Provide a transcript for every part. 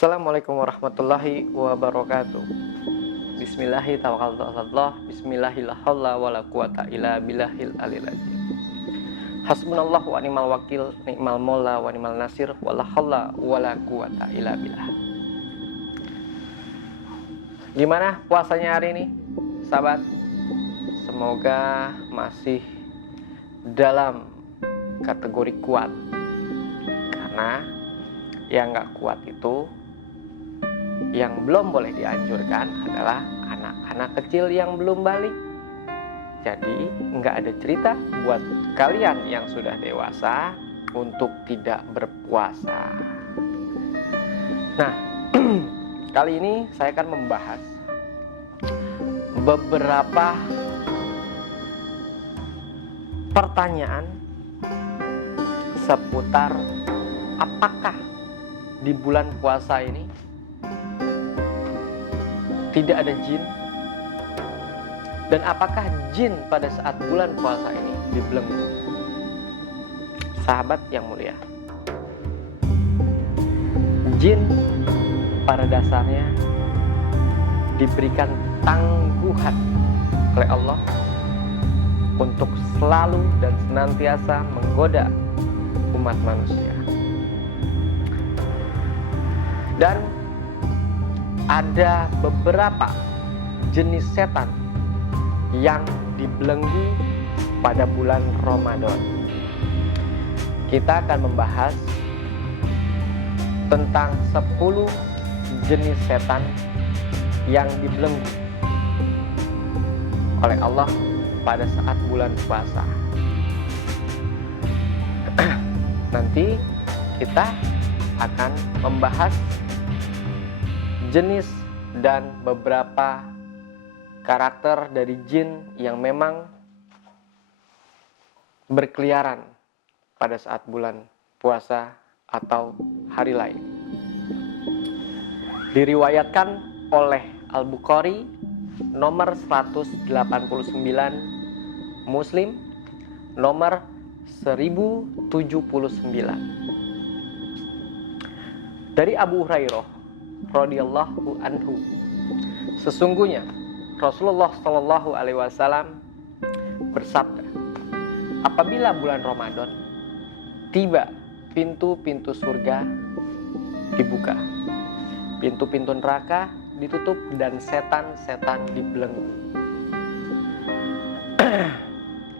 Assalamualaikum warahmatullahi wabarakatuh. Bismillahirrahmanirrahim. Bismillahirrahmanirrahim. Hasbunallahu wa ni'mal wakil, ni'mal maula wa ni'mal nasir, wala haula wala quwata illa billah. Gimana puasanya hari ini, sahabat? Semoga masih dalam kategori kuat. Karena yang gak kuat itu, yang belum boleh dianjurkan adalah anak-anak kecil yang belum balik. Jadi nggak ada cerita buat kalian yang sudah dewasa untuk tidak berpuasa. Nah, kali ini saya akan membahas beberapa pertanyaan seputar apakah di bulan puasa ini tidak ada jin, dan apakah jin pada saat bulan puasa ini dibelenggu? Sahabat yang mulia, jin pada dasarnya diberikan tangguhan oleh Allah untuk selalu dan senantiasa menggoda umat manusia. Dan ada beberapa jenis setan yang dibelenggu pada bulan Ramadan. Kita akan membahas tentang 10 jenis setan yang dibelenggu oleh Allah pada saat bulan puasa. Nanti kita akan membahas jenis dan beberapa karakter dari jin yang memang berkeliaran pada saat bulan puasa atau hari lain. Diriwayatkan oleh Al-Bukhari nomor 189, Muslim nomor 1079. Dari Abu Hurairah radhiyallahu anhu, sesungguhnya Rasulullah Shallallahu alaihi wasallam bersabda, apabila bulan Ramadan tiba, pintu-pintu surga dibuka, pintu-pintu neraka ditutup, dan setan-setan dibelenggu.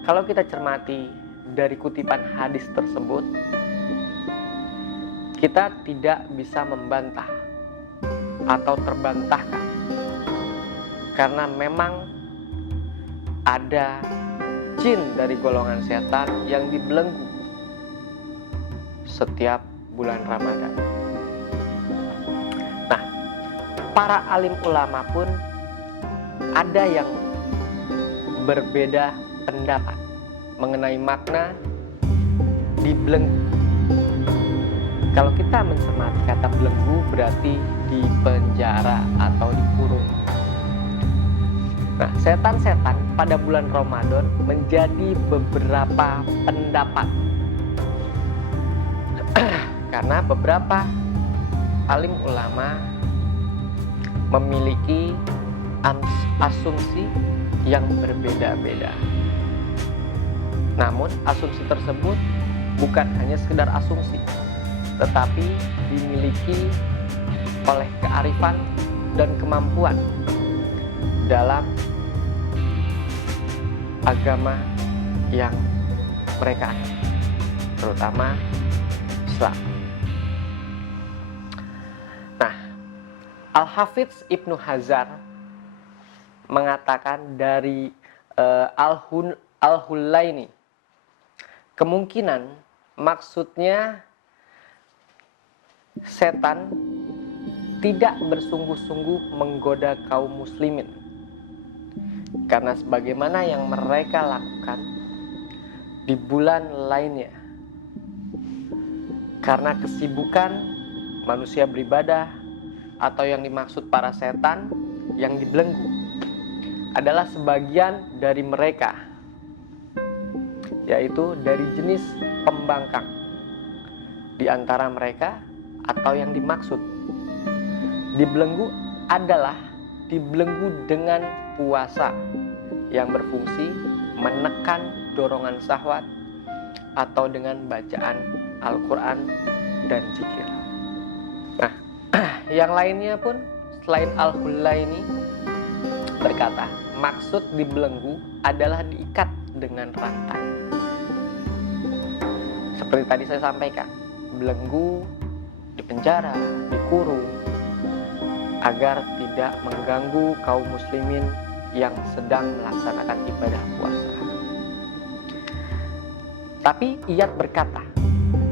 Kalau kita cermati dari kutipan hadis tersebut, kita tidak bisa membantah atau terbantahkan, karena memang ada jin dari golongan setan yang dibelenggu setiap bulan Ramadan. Nah, para alim ulama pun ada yang berbeda pendapat mengenai makna dibelenggu. Kalau kita mencermati kata belenggu berarti di penjara atau dikurung. Nah, setan-setan pada bulan Ramadan menjadi beberapa pendapat. Karena beberapa alim ulama memiliki asumsi yang berbeda-beda. Namun asumsi tersebut bukan hanya sekedar asumsi, tetapi dimiliki oleh kearifan dan kemampuan dalam agama yang mereka anut, terutama Islam. Nah, Al-Hafidz Ibnu Hajar mengatakan dari Al-Hulaini, kemungkinan maksudnya setan tidak bersungguh-sungguh menggoda kaum muslimin, karena sebagaimana yang mereka lakukan di bulan lainnya, karena kesibukan manusia beribadah, atau yang dimaksud para setan yang dibelenggu adalah sebagian dari mereka, yaitu dari jenis pembangkang. Di antara mereka atau yang dimaksud Dibelenggu adalah dibelenggu dengan puasa yang berfungsi menekan dorongan syahwat atau dengan bacaan Al-Quran dan zikir. Nah, yang lainnya pun selain Al-Hulaini berkata, maksud dibelenggu adalah diikat dengan rantai. Seperti tadi saya sampaikan, belenggu, dipenjara, dikurung, agar tidak mengganggu kaum muslimin yang sedang melaksanakan ibadah puasa. Tapi Iyad berkata,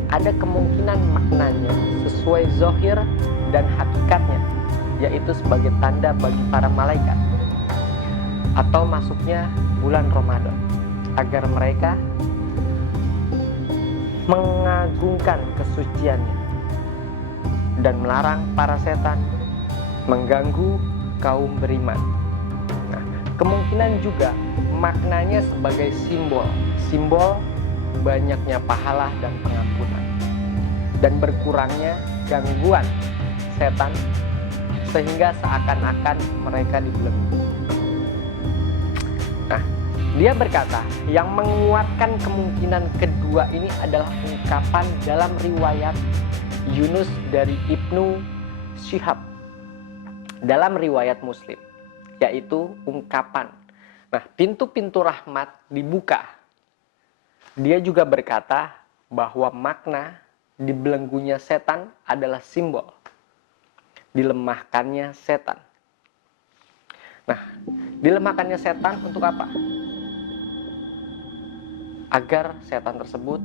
ada kemungkinan maknanya sesuai zahir dan hakikatnya, yaitu sebagai tanda bagi para malaikat atau masuknya bulan Ramadan, agar mereka mengagungkan kesuciannya dan melarang para setan mengganggu kaum beriman. Nah, kemungkinan juga maknanya sebagai simbol banyaknya pahala dan pengampunan dan berkurangnya gangguan setan, sehingga seakan-akan mereka dibelenggu. Nah, dia berkata yang menguatkan kemungkinan kedua ini adalah ungkapan dalam riwayat Yunus dari Ibnu Syihab dalam riwayat Muslim, yaitu ungkapan, nah, pintu-pintu rahmat dibuka. Dia juga berkata bahwa makna dibelenggunya setan adalah simbol dilemahkannya setan. Nah, dilemahkannya setan untuk apa? Agar setan tersebut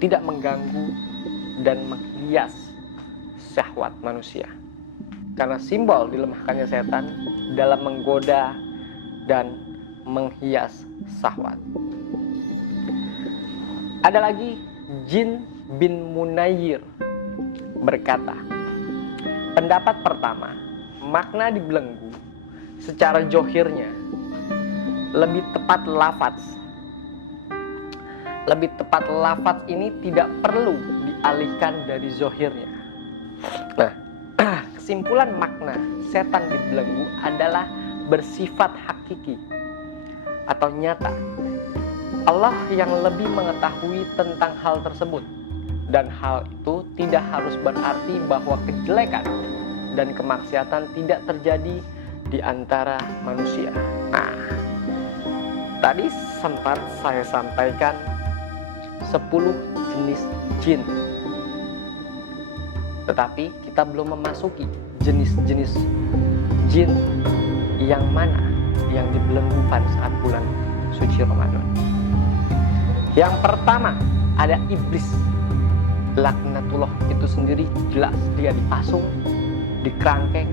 tidak mengganggu dan menghias syahwat manusia. Karena simbol dilemahkannya setan dalam menggoda dan menghias syahwat. Ada lagi Jin bin Munayyir berkata, pendapat pertama, makna dibelenggu secara johirnya lebih tepat lafaz. Lebih tepat lafaz ini tidak perlu dialihkan dari zohirnya. Nah, kesimpulan makna setan dibelenggu adalah bersifat hakiki atau nyata. Allah yang lebih mengetahui tentang hal tersebut, dan hal itu tidak harus berarti bahwa kejelekan dan kemaksiatan tidak terjadi di antara manusia. Nah, tadi sempat saya sampaikan 10 jenis jin, tetapi kita belum memasuki jenis-jenis jin yang mana yang dibelenggu pada saat bulan suci Ramadan. Yang pertama ada iblis. Laknatullah itu sendiri jelas, dia dipasung, dikerangkeng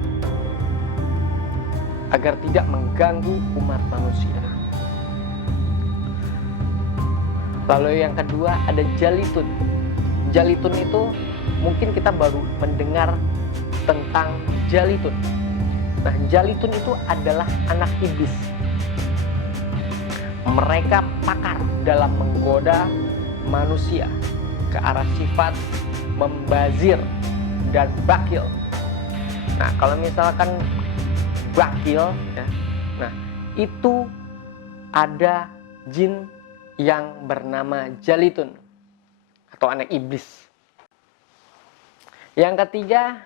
agar tidak mengganggu umat manusia. Lalu yang kedua ada jalitun. Jalitun itu mungkin kita baru mendengar tentang jalitun. Nah, jalitun itu adalah anak iblis. Mereka pakar dalam menggoda manusia ke arah sifat membazir dan bakil. Nah, kalau misalkan bakil, ya, nah itu ada jin yang bernama jalitun atau anak iblis. Yang ketiga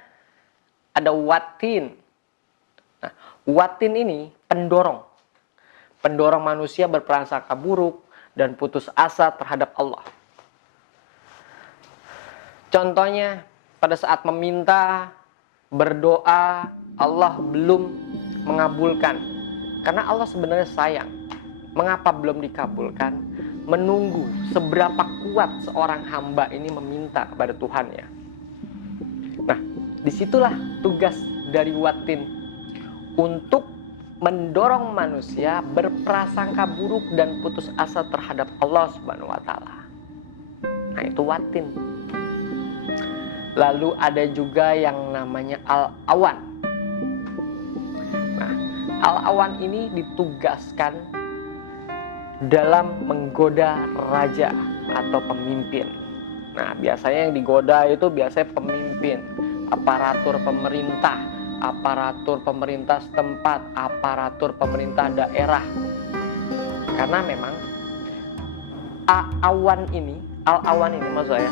ada watin. Nah, watin ini pendorong manusia berprasangka buruk dan putus asa terhadap Allah. Contohnya, pada saat meminta, berdoa, Allah belum mengabulkan. Karena Allah sebenarnya sayang. Mengapa belum dikabulkan? Menunggu seberapa kuat seorang hamba ini meminta kepada Tuhannya. Nah, disitulah tugas dari watin untuk mendorong manusia berprasangka buruk dan putus asa terhadap Allah Subhanahu wa taala. Nah, itu watin. Lalu ada juga yang namanya al-awan. Nah, al-awan ini ditugaskan dalam menggoda raja atau pemimpin. Nah, biasanya yang digoda itu biasanya pemimpin, aparatur pemerintah, aparatur pemerintah setempat, aparatur pemerintah daerah. Karena memang al-awan ini maksud saya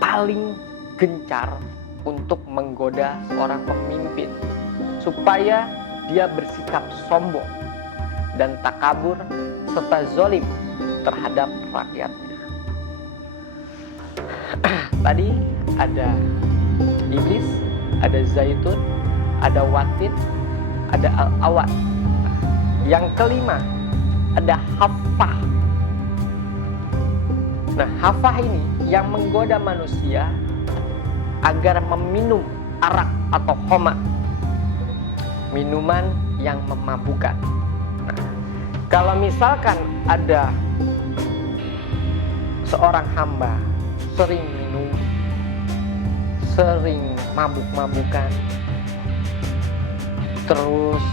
paling gencar untuk menggoda seorang pemimpin supaya dia bersikap sombong dan takabur serta zalim terhadap rakyatnya. Tadi ada iblis, ada zaitun, ada watin, ada al-awan. Yang kelima ada haffah. Nah, haffah ini yang menggoda manusia agar meminum arak atau khamar, minuman yang memabukkan. Nah, kalau misalkan ada seorang hamba sering minum, sering mabuk-mabukan, terus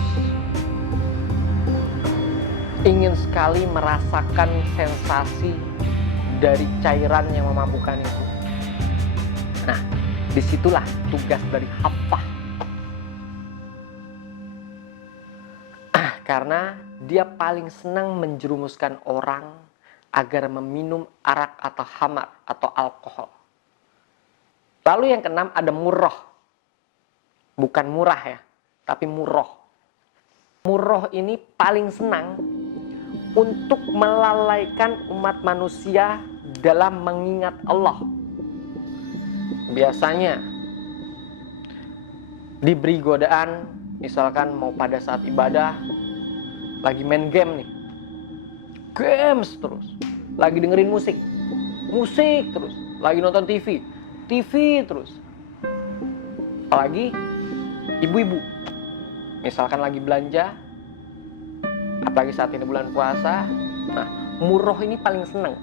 ingin sekali merasakan sensasi dari cairan yang memabukkan itu. Nah, disitulah tugas dari haffah. Karena dia paling senang menjerumuskan orang agar meminum arak atau khamar atau alkohol. Lalu yang keenam ada murrah. Bukan murah ya, tapi murrah. Murrah ini paling senang untuk melalaikan umat manusia dalam mengingat Allah. Biasanya diberi godaan, misalkan mau pada saat ibadah, lagi main game nih, games terus, lagi dengerin musik terus, lagi nonton TV terus. Apalagi ibu-ibu, misalkan lagi belanja, apalagi saat ini bulan puasa. Nah, murrah ini paling senang.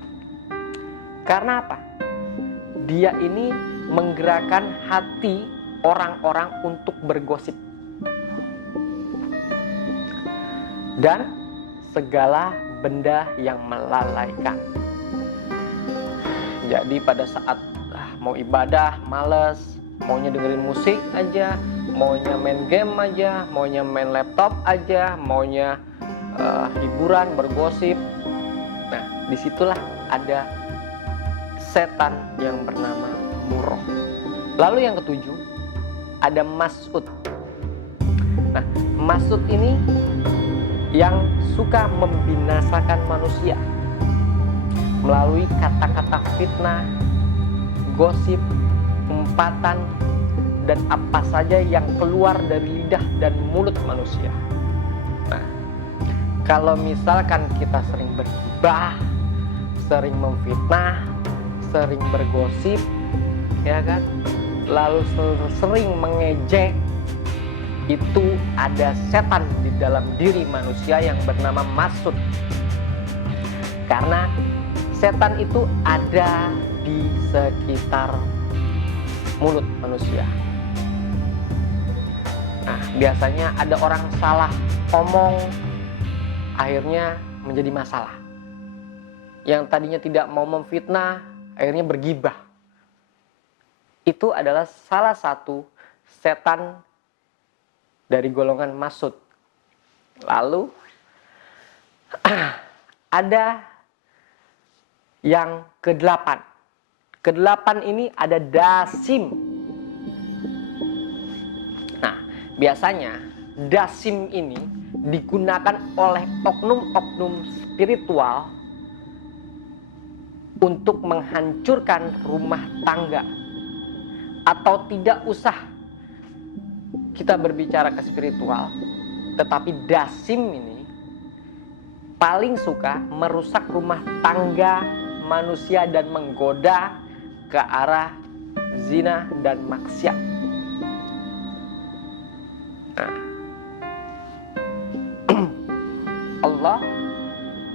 Karena apa? Dia ini menggerakkan hati orang-orang untuk bergosip dan segala benda yang melalaikan. Jadi pada saat mau ibadah males, maunya dengerin musik aja, maunya main game aja, maunya main laptop aja, maunya hiburan, bergosip. Nah, disitulah ada setan yang bernama murrah. Lalu yang ketujuh ada mas'ud. Nah, mas'ud ini yang suka membinasakan manusia melalui kata-kata fitnah, gosip, umpatan, dan apa saja yang keluar dari lidah dan mulut manusia. Nah, kalau misalkan kita sering bergibah, sering memfitnah, sering bergosip, ya kan, lalu sering mengejek, itu ada setan di dalam diri manusia yang bernama mas'ud. Karena setan itu ada di sekitar mulut manusia. Nah, biasanya ada orang salah omong, akhirnya menjadi masalah. Yang tadinya tidak mau memfitnah, akhirnya bergibah. Itu adalah salah satu setan dari golongan mas'ud. Lalu ada yang kedelapan. Kedelapan ini ada dasim. Nah, biasanya dasim ini digunakan oleh oknum-oknum spiritual untuk menghancurkan rumah tangga. Atau tidak usah kita berbicara ke spiritual, tetapi dasim ini paling suka merusak rumah tangga manusia dan menggoda ke arah zina dan maksiat. Nah, Allah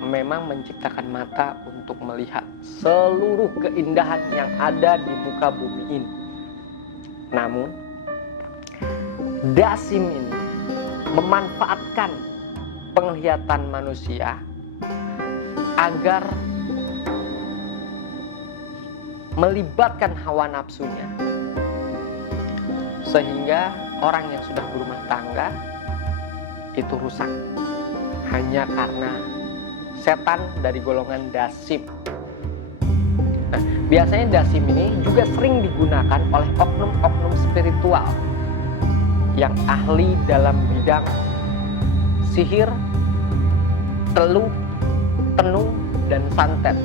memang menciptakan mata untuk melihat seluruh keindahan yang ada di muka bumi ini. Namun dasim ini memanfaatkan penglihatan manusia agar melibatkan hawa nafsunya Sehingga orang yang sudah berumah tangga itu rusak hanya karena setan dari golongan dasim. Nah, biasanya dasim ini juga sering digunakan oleh oknum-oknum spiritual yang ahli dalam bidang sihir, teluh, tenung, dan santet.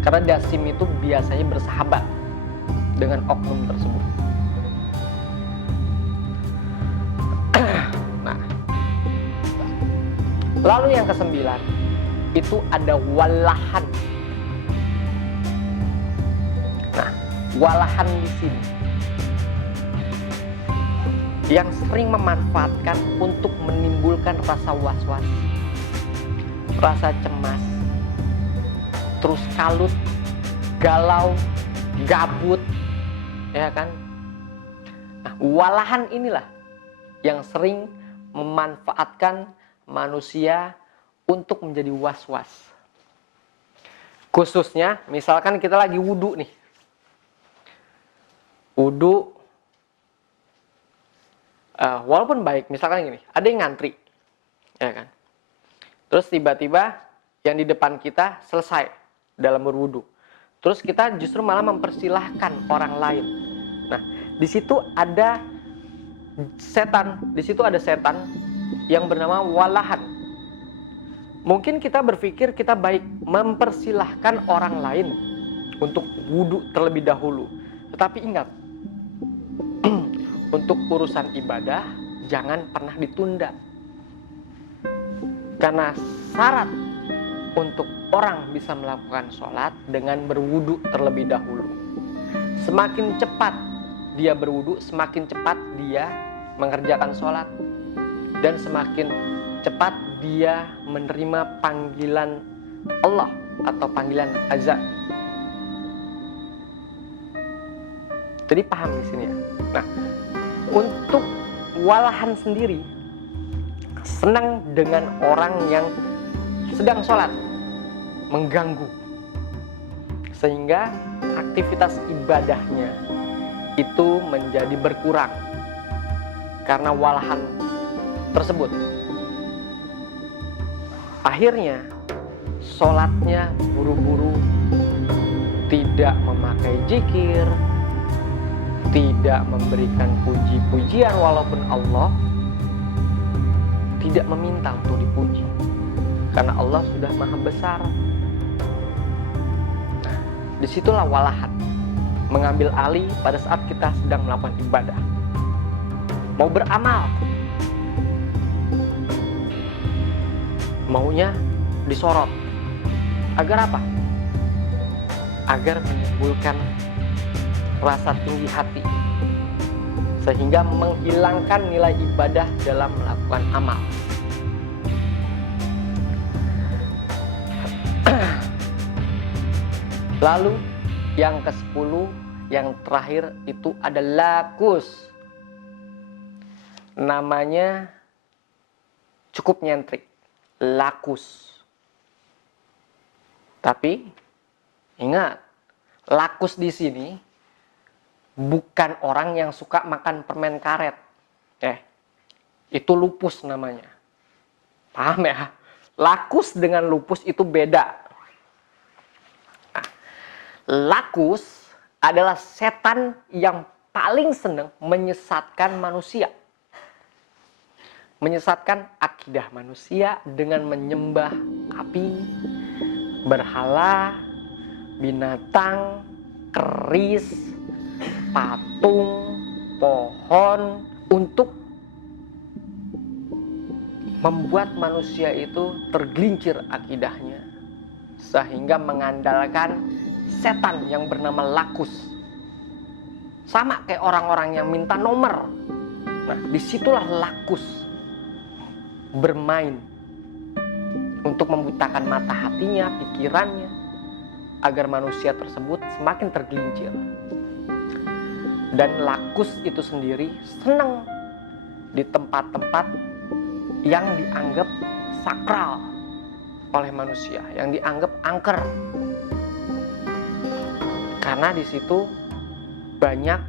Karena dasim itu biasanya bersahabat dengan oknum tersebut. Nah, lalu yang kesembilan itu ada walahan. Nah, walahan di sini yang sering memanfaatkan untuk menimbulkan rasa was-was, rasa cemas, terus kalut, galau, gabut, ya kan? Nah, walahan inilah yang sering memanfaatkan manusia untuk menjadi was-was. Khususnya, misalkan kita lagi wudhu nih. Wudhu, walaupun baik, misalkan gini, ada yang ngantri, ya kan? Terus tiba-tiba yang di depan kita selesai dalam berwudhu. Terus kita justru malah mempersilahkan orang lain. Nah, di situ ada setan yang bernama walahan. Mungkin kita berpikir kita baik mempersilahkan orang lain untuk wudhu terlebih dahulu. Tetapi ingat, untuk urusan ibadah jangan pernah ditunda. Karena syarat untuk orang bisa melakukan sholat dengan berwudu terlebih dahulu. Semakin cepat dia berwudu, semakin cepat dia mengerjakan sholat. Dan semakin cepat dia menerima panggilan Allah atau panggilan azan. Jadi paham di sini ya. Nah, untuk walahan sendiri senang dengan orang yang sedang sholat, mengganggu, sehingga aktivitas ibadahnya itu menjadi berkurang karena walahan tersebut. Akhirnya sholatnya buru-buru, tidak memakai zikir, tidak memberikan puji-pujian, walaupun Allah tidak meminta untuk dipuji karena Allah sudah maha besar. Nah, disitulah walahan mengambil alih pada saat kita sedang melakukan ibadah, mau beramal, maunya disorot. Agar apa? Agar menimbulkan rasa tinggi hati, sehingga menghilangkan nilai ibadah dalam melakukan amal. Lalu yang ke-10, yang terakhir itu ada lakus. Namanya cukup nyentrik, lakus. Tapi ingat, lakus di sini bukan orang yang suka makan permen karet. Itu lupus namanya. Paham ya? Lakus dengan lupus itu beda. Nah, lakus adalah setan yang paling senang menyesatkan manusia. Menyesatkan akidah manusia dengan menyembah api, berhala, binatang, keris, patung, pohon, untuk membuat manusia itu tergelincir akidahnya, sehingga mengandalkan setan yang bernama lakus. Sama kayak orang-orang yang minta nomor. Nah, disitulah lakus bermain untuk membutakan mata hatinya, pikirannya, agar manusia tersebut semakin tergelincir. Dan lakus itu sendiri senang di tempat-tempat yang dianggap sakral oleh manusia, yang dianggap angker. Karena di situ banyak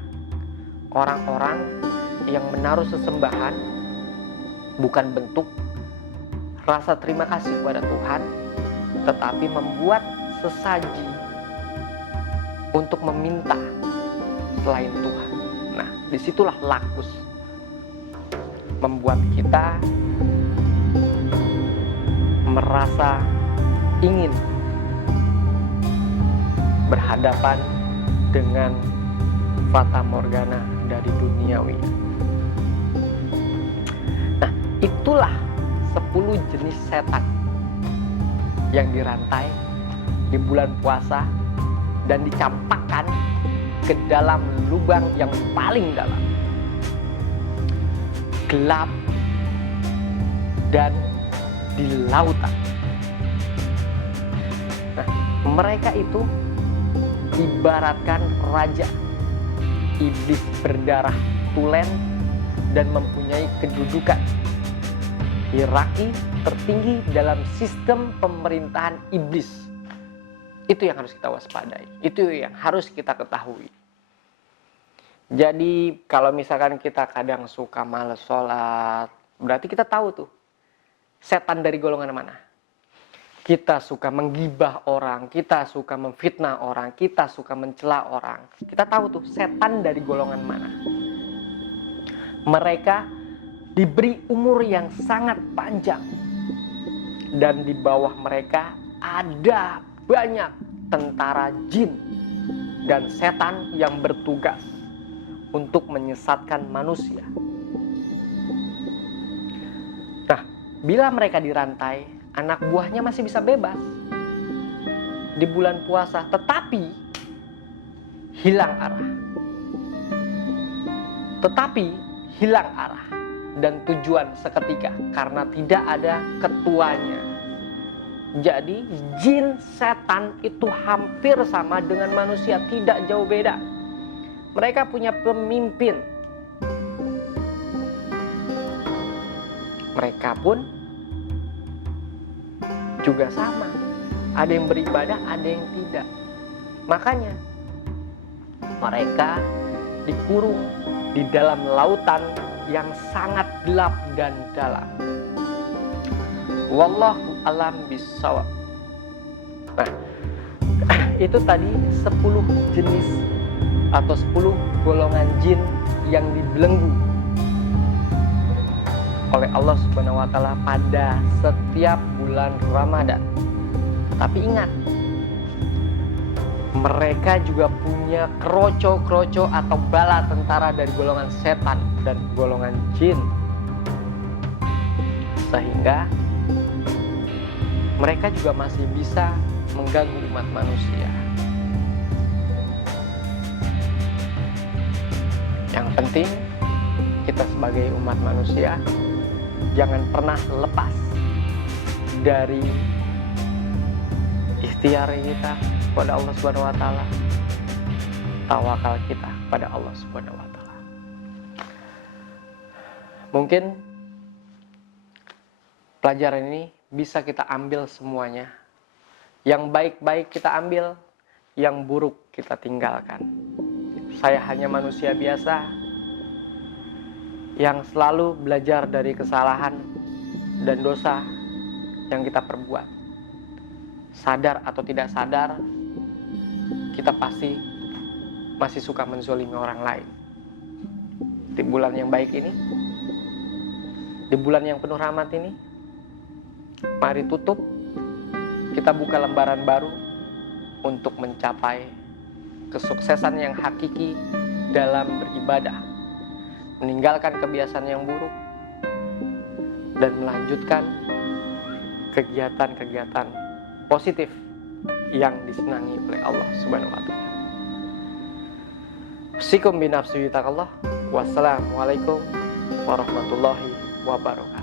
orang-orang yang menaruh sesembahan bukan bentuk rasa terima kasih kepada Tuhan, tetapi membuat sesaji untuk meminta selain Tuhan. Nah, disitulah lakus membuat kita merasa ingin berhadapan dengan fata morgana dari duniawi. Nah, itulah 10 jenis setan yang dirantai di bulan puasa dan dicampakkan ke dalam lubang yang paling dalam, gelap, dan di lautan. Nah, mereka itu ibaratkan raja iblis berdarah tulen dan mempunyai kedudukan hierarki tertinggi dalam sistem pemerintahan iblis. Itu yang harus kita waspadai, itu yang harus kita ketahui. Jadi kalau misalkan kita kadang suka malas sholat, berarti kita tahu tuh setan dari golongan mana. Kita suka menggibah orang, kita suka memfitnah orang, kita suka mencela orang. Kita tahu tuh setan dari golongan mana. Mereka diberi umur yang sangat panjang. Dan di bawah mereka ada banyak tentara jin dan setan yang bertugas untuk menyesatkan manusia. Nah, bila mereka dirantai, anak buahnya masih bisa bebas di bulan puasa, tetapi hilang arah. Dan tujuan seketika karena tidak ada ketuanya. Jadi jin setan itu hampir sama dengan manusia, tidak jauh beda. Mereka punya pemimpin. Mereka pun juga sama. Ada yang beribadah, ada yang tidak. Makanya mereka dikurung di dalam lautan yang sangat gelap dan dalam. Wallahu alam bissawab. Nah, itu tadi 10 jenis atau 10 golongan jin yang dibelenggu oleh Allah Subhanahu wa taala pada setiap bulan Ramadan. Tapi ingat, mereka juga punya kroco-kroco atau bala tentara dari golongan setan dan golongan jin, sehingga mereka juga masih bisa mengganggu umat manusia. Yang penting kita sebagai umat manusia jangan pernah lepas dari ikhtiar kita kepada Allah Subhanahu wa taala, tawakal kita kepada Allah Subhanahu wa taala. Mungkin pelajaran ini bisa kita ambil semuanya. Yang baik-baik kita ambil, yang buruk kita tinggalkan. Saya hanya manusia biasa yang selalu belajar dari kesalahan dan dosa yang kita perbuat. Sadar atau tidak sadar, kita pasti masih suka menzolimi orang lain. Di bulan yang baik ini, di bulan yang penuh rahmat ini, mari tutup, kita buka lembaran baru untuk mencapai kesuksesan yang hakiki dalam beribadah, meninggalkan kebiasaan yang buruk, dan melanjutkan kegiatan-kegiatan positif yang disenangi oleh Allah Subhanahu wa taala. Usikum binafsi taqallah. Wassalamualaikum warahmatullahi wabarakatuh.